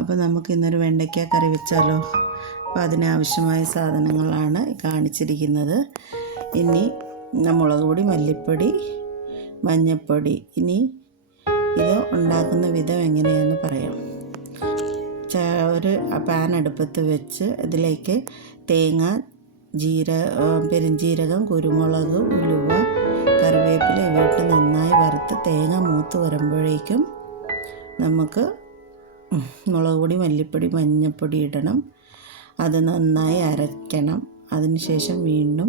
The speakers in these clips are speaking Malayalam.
അപ്പോൾ നമുക്ക് ഇന്നൊരു വെണ്ടയ്ക്ക കറി വെച്ചാലോ? അപ്പോൾ അതിനാവശ്യമായ സാധനങ്ങളാണ് കാണിച്ചിരിക്കുന്നത്. ഇനി മുളക് പൊടി, മല്ലിപ്പൊടി, മഞ്ഞൾപ്പൊടി. ഇനി ഇത് ഉണ്ടാക്കുന്ന വിധം എങ്ങനെയാണെന്ന് പറയാം. ഒരു പാൻ അടുപ്പത്ത് വെച്ച് ഇതിലേക്ക് തേങ്ങ, പെരുംജീരകം, കുരുമുളക്, ഉലുവ, കറിവേപ്പില ഇവയിട്ട് നന്നായി വറുത്ത് തേങ്ങ മൂത്ത് വരുമ്പോഴേക്കും നമുക്ക് മുളക് പൊടി, മല്ലിപ്പൊടി, മഞ്ഞൾപ്പൊടി ഇടണം. അത് നന്നായി അരയ്ക്കണം. അതിനുശേഷം വീണ്ടും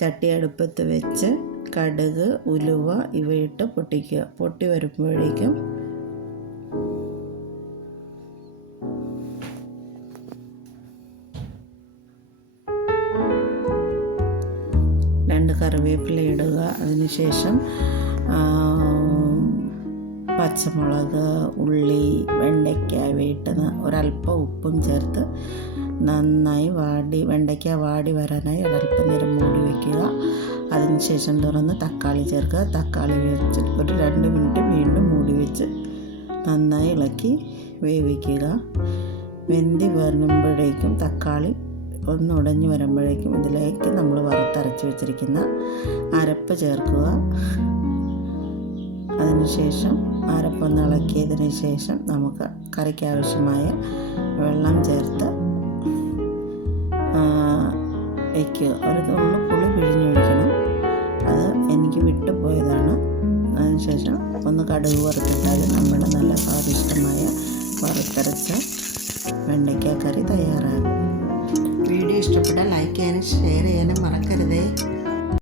ചട്ടി അടുപ്പത്ത് വെച്ച് കടുക്, ഉലുവ ഇവയിട്ട് പൊട്ടിക്കുക. പൊട്ടി വരുമ്പോഴേക്കും രണ്ട് കറിവേപ്പില ഇടുക. അതിനുശേഷം പച്ചമുളക്, ഉള്ളി, വെണ്ടയ്ക്ക ഇവയിട്ട് ഒരല്പം ഉപ്പും ചേർത്ത് നന്നായി വെണ്ടയ്ക്ക വാടി വരാനായി ഒരല്പം നേരം മൂടി വയ്ക്കുക. അതിനുശേഷം തുറന്ന് തക്കാളി ചേർക്കുക. തക്കാളി വെച്ച് ഒരു 2 മിനിറ്റ് വീണ്ടും മൂടി വെച്ച് നന്നായി ഇളക്കി വേവിക്കുക. വെന്തി വരുമ്പോഴേക്കും തക്കാളി ഒന്ന് ഉടഞ്ഞു വരുമ്പോഴേക്കും ഇതിലേക്ക് നമ്മൾ വറുത്തരച്ച് വെച്ചിരിക്കുന്ന അരപ്പ് ചേർക്കുക. അതിനുശേഷം അരപ്പൊന്ന് ഇളക്കിയതിന് ശേഷം നമുക്ക് കറിക്ക് ആവശ്യമായ വെള്ളം ചേർത്ത് വയ്ക്കുക. ഒരു തുള്ളി പുളി പിഴിഞ്ഞൊഴിക്കണം. അത് എനിക്ക് വിട്ടുപോയതാണ്. അതിനുശേഷം ഒന്ന് കടുക് വറുത്തിട്ടാൽ നമ്മുടെ നല്ല സ്വാദിഷ്ടമായ വറുത്തരച്ച വെണ്ടയ്ക്ക കറി തയ്യാറാകും. വീഡിയോ ഇഷ്ടപ്പെട്ടാൽ ലൈക്ക് ചെയ്യാനും ഷെയർ ചെയ്യാനും മറക്കരുതേ.